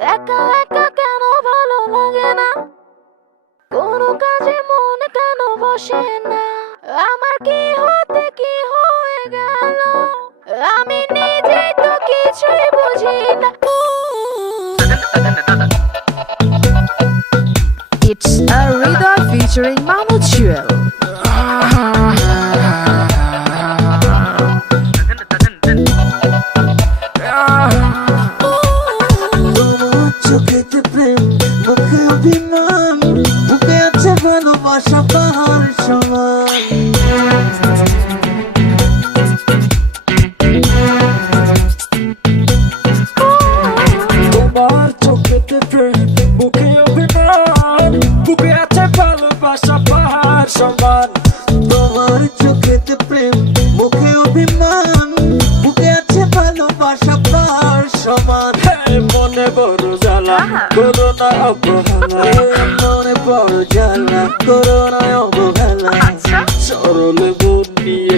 একা একা কেন ভালো লাগে না, কোনো কাজে মন কেন বসে না, আমার কি হতে কি হয়ে গেল, আমি নিজেই তো কিছুই বুঝি না। It's a Rida featuring Mahmoud Jewel. চোখেতে প্রেম মুখে অভিমান, বুকে আছে ভালোবাসা পাহাড় সমান। তোমার চোখেতে প্রেম মুখে অভিমান, বুকে আছে ভালোবাসা পাহাড় সমান। তোমার চোখেতে প্রেম মুখে অভিমান, বুকে আছে ভালোবাসা পাহাড় সমান। মনে বড় জ্বালা করোনা অবহেলা, মনে বড় জ্বালা করোনা অবহেলা, সরল মন নিয়ে